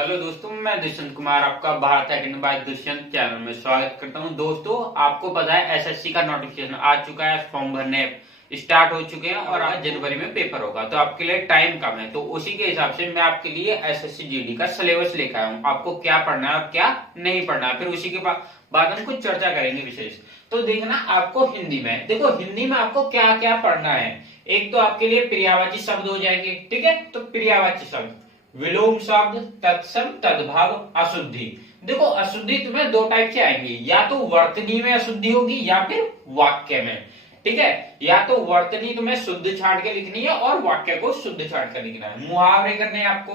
Hello दोस्तों, मैं दुष्यंत कुमार आपका Bharat academy by Dushyant channel में स्वागत करता हूं। दोस्तों, आपको पता है एसएससी का नोटिफिकेशन आ चुका है, फॉर्म भरने स्टार्ट हो चुके हैं और आज जनवरी में पेपर होगा, तो आपके लिए टाइम कम है। तो उसी के हिसाब से मैं आपके लिए एसएससी जीडी का सिलेबस लेकर आया हूँ, आपको क्या पढ़ना है और क्या नहीं पढ़ना है। फिर उसी के बाद हम कुछ चर्चा करेंगे विशेष। तो देखना, आपको हिंदी में देखो, हिंदी में आपको क्या क्या पढ़ना है। एक तो आपके लिए पर्यायवाची शब्द हो जाएंगे, ठीक है। तो पर्यायवाची शब्द, विलोम शब्द, तत्सम, तद्भाव, अशुद्धि। देखो, अशुद्धि तुम्हें दो टाइप से आएंगी, या तो वर्तनी में अशुद्धि होगी या फिर वाक्य में, ठीक है। या तो वर्तनी तुम्हें शुद्ध छाट के लिखनी है और वाक्य को शुद्ध छाट कर लिखना है। मुहावरे करने हैं आपको,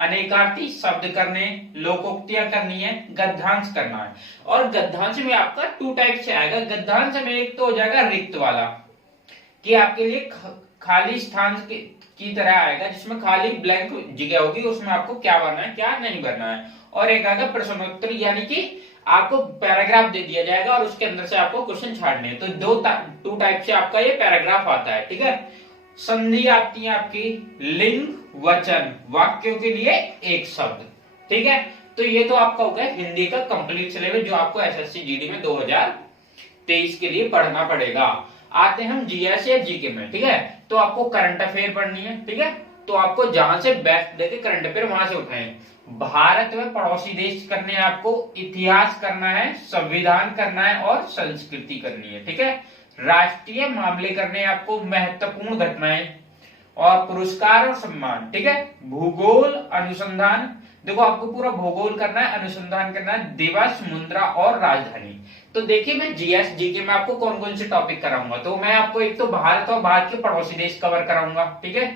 अनेकार्थी शब्द करने, लोकोक्तियां करनी है, गद्यांश करना है। और गद्यांश में आपका टू टाइप से आएगा। गद्यांश में एक तो हो जाएगा रिक्त वाला, कि आपके लिए खाली स्थान की तरह आएगा, जिसमें खाली ब्लैंक जगह होगी, उसमें आपको क्या भरना है क्या नहीं भरना है। और एक आएगा प्रश्नोत्तर, यानी कि आपको पैराग्राफ दे दिया जाएगा और उसके अंदर से आपको क्वेश्चन छाड़ने हैं। तो टू टाइप से आपका ये पैराग्राफ आता है, ठीक है। संधि आती है आपकी लिंग, वचन, वाक्यों के लिए एक शब्द, ठीक है। तो ये तो आपका हो गया हिंदी का कंप्लीट सिलेबस, जो आपको एसएससी जीडी में 2023 के लिए पढ़ना पड़ेगा। आते हैं हम जीएस या जीके में, ठीक है। तो आपको करंट अफेयर पढ़नी है, ठीक है। तो आपको जहां से बेस्ट देखे करंट अफेयर वहां से उठाएं। भारत में पड़ोसी देश करने हैं आपको, इतिहास करना है, संविधान करना है और संस्कृति करनी है, ठीक है। राष्ट्रीय मामले करने हैं आपको, महत्वपूर्ण घटनाएं और पुरस्कार और सम्मान, ठीक है। भूगोल, अनुसंधान, देखो आपको पूरा भूगोल करना है, अनुसंधान करना है, दिवस, मुद्रा और राजधानी। तो देखिए, मैं जीएस जीके में आपको कौन कौन से टॉपिक कराऊंगा। तो मैं आपको एक तो भारत और भारत के पड़ोसी देश कवर कराऊंगा, ठीक है।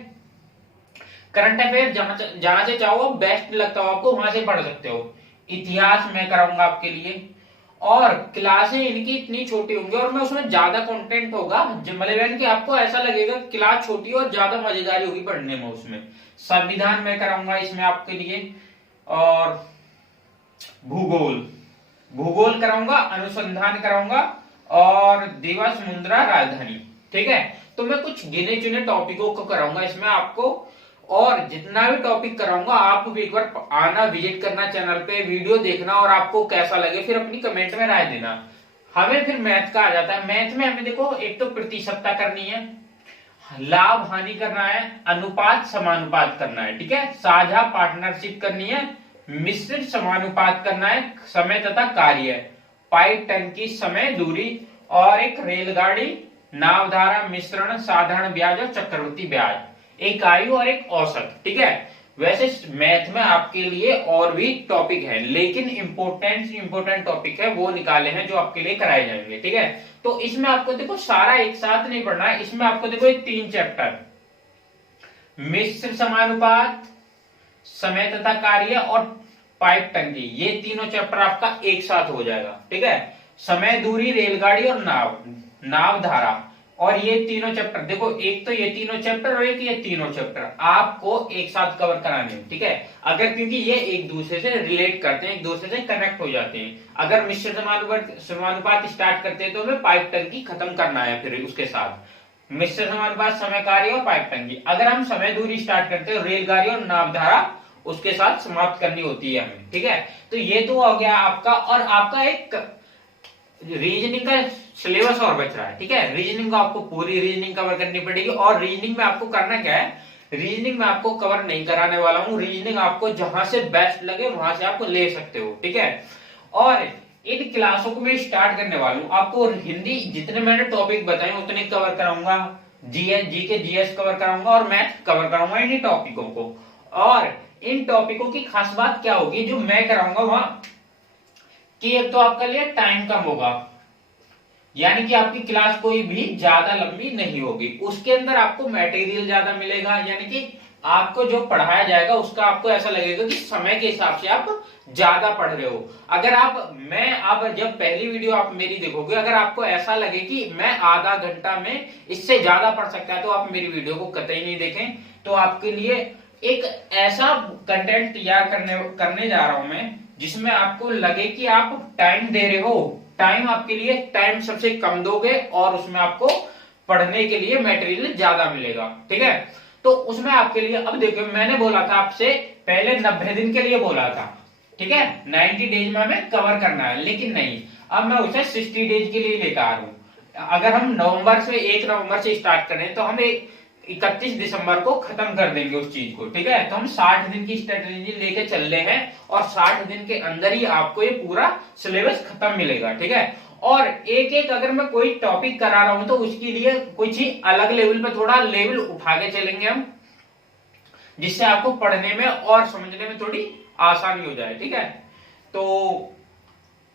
करंट अफेयर जहां से चाहो, बेस्ट लगता हो आपको वहां से पढ़ सकते हो। इतिहास मैं कराऊंगा आपके लिए, और क्लासें इनकी इतनी छोटी होंगी और मैं उसमें ज्यादा कंटेंट होगा, मतलब कि आपको ऐसा लगेगा क्लास छोटी और ज्यादा मजेदारी होगी पढ़ने में उसमें। संविधान मैं कराऊंगा इसमें आपके लिए, और भूगोल कराऊंगा, अनुसंधान कराऊंगा और दिवस, मुद्रा, राजधानी, ठीक है। तो मैं कुछ गिने चुने टॉपिकों को कराऊंगा इसमें आपको, और जितना भी टॉपिक कराऊंगा आप भी एक बार आना, विजिट करना चैनल पे, वीडियो देखना और आपको कैसा लगे फिर अपनी कमेंट में राय देना। हमें फिर मैथ का आ जाता है। मैथ में हमें देखो, एक तो प्रतिशतता करनी है, लाभ हानि करना है, अनुपात समानुपात करना है, ठीक है। साझा पार्टनरशिप करनी है, मिश्रित समानुपात करना है, समय तथा कार्य, पाइप टंकी, समय, दूरी, और एक रेलगाड़ी, नावधारा, मिश्रण, साधारण ब्याज और चक्रवृद्धि ब्याज, एक आयु और एक औसत, ठीक है। वैसे मैथ में आपके लिए और भी टॉपिक है, लेकिन इंपोर्टेंट टॉपिक है वो निकाले हैं जो आपके लिए कराए जाएंगे, ठीक है। तो इसमें आपको देखो सारा एक साथ नहीं पढ़ना है, इसमें आपको देखो एक 3 चैप्टर, मिश्र समानुपात, समय तथा कार्य और पाइप टंकी, ये तीनों चैप्टर आपका एक साथ हो जाएगा, ठीक है। समय, दूरी, रेलगाड़ी और नाव धारा, और ये तीनों चैप्टर देखो, एक तो ये तीनों चैप्टर और एक ये तीनों चैप्टर आपको एक साथ कवर कराने हैं, ठीक है। अगर क्योंकि ये एक दूसरे से रिलेट करते हैं, एक दूसरे से कनेक्ट हो जाते हैं। अगर मिश्र समानुपात स्टार्ट करते हैं तो हमें पाइप टंकी खत्म करना है, फिर उसके साथ मिश्र समानुपात, समय, कार्य और पाइप टंकी। अगर हम समय, दूरी स्टार्ट करते हैं, रेलगाड़ी और नावधारा उसके साथ समाप्त करनी होती है हमें, ठीक है। तो ये तो हो गया आपका, और आपका एक रीजनिंग का सिलेबस और बच रहा है, ठीक है। रीजनिंग को आपको पूरी रीजनिंग कवर करनी पड़ेगी, और रीजनिंग में आपको करना क्या है, रीजनिंग में आपको कवर नहीं कराने वाला हूं। रीजनिंग आपको जहां से बेस्ट लगे वहां से आप ले सकते हो, ठीक है। और इन क्लासों को मैं स्टार्ट करने वाला हूं, आपको हिंदी जितने मैंने टॉपिक बताए उतने कवर कराऊंगा, जीएस जीके जीएस कवर कराऊंगा और मैथ कवर कराऊंगा इन्हीं टॉपिकों को। और इन टॉपिकों की खास बात क्या होगी जो मैं कराऊंगा वहां, कि एक तो आपका लिए टाइम कम होगा, यानी कि आपकी क्लास कोई भी ज्यादा लंबी नहीं होगी, उसके अंदर आपको मटेरियल ज्यादा मिलेगा, यानी कि आपको जो पढ़ाया जाएगा उसका आपको ऐसा लगेगा कि समय के हिसाब से आप ज्यादा पढ़ रहे हो। अगर आप जब पहली वीडियो आप मेरी देखोगे, अगर आपको ऐसा लगे कि मैं आधा घंटा में इससे ज्यादा पढ़ सकता है, तो आप मेरी वीडियो को कतई नहीं देखें। तो आपके लिए एक ऐसा कंटेंट तैयार करने जा रहा हूं मैं, जिसमें आपको लगे कि आप टाइम दे रहे हो, टाइम आपके लिए टाइम सबसे कम दोगे और उसमें आपको पढ़ने के लिए मटेरियल ज्यादा मिलेगा, ठीक है। तो तो उसमें आपके लिए, अब देखो मैंने बोला था आपसे पहले 90 दिन के लिए बोला था, ठीक है, 90 डेज में हमें कवर करना है, लेकिन नहीं, अब मैं उसे 60 डेज के लिए लेकर आ रहा हूं। अगर हम नवंबर से 1 नवंबर से स्टार्ट करें तो हम 31 दिसंबर को खत्म कर देंगे उस चीज को, ठीक है। तो हम 60 दिन की स्ट्रेटेजी लेके चल रहे हैं और 60 दिन के अंदर ही आपको ये पूरा सिलेबस खत्म मिलेगा, ठीक है। और एक एक अगर मैं कोई टॉपिक करा रहा हूं तो उसके लिए कुछ ही अलग लेवल पे थोड़ा लेवल उठा के चलेंगे हम, जिससे आपको पढ़ने में और समझने में थोड़ी आसानी हो जाए, ठीक है। तो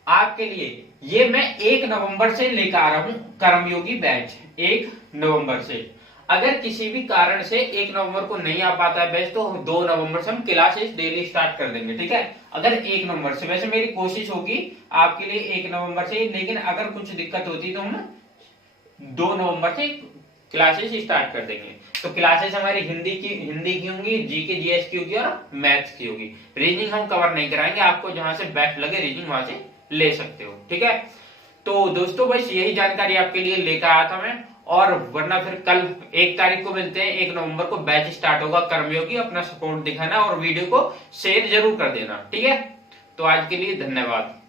आपके लिए ये मैं 1 नवंबर से लेकर आ रहा हूं कर्मयोगी बैच, 1 नवंबर से। अगर किसी भी कारण से 1 नवंबर को नहीं आ पाता है बैच तो 2 नवंबर से हम क्लासेस डेली स्टार्ट कर देंगे, ठीक है। अगर 1 नवंबर से, वैसे मेरी कोशिश होगी आपके लिए 1 नवंबर से, लेकिन अगर कुछ दिक्कत होती तो हम 2 नवंबर से क्लासेस स्टार्ट कर देंगे। तो क्लासेस हमारी हिंदी की होंगी, जीके जीएस की होगी और मैथ्स की होगी। रीजनिंग हम कवर नहीं कराएंगे, आपको जहां से बेस्ट लगे रीजनिंग वहां से ले सकते हो, ठीक है। तो दोस्तों बस यही जानकारी आपके लिए लेकर आया था मैं, और वरना फिर कल 1 तारीख को मिलते हैं, 1 नवंबर को बैच स्टार्ट होगा कर्मयोगी। अपना सपोर्ट दिखाना और वीडियो को शेयर जरूर कर देना, ठीक है। तो आज के लिए धन्यवाद।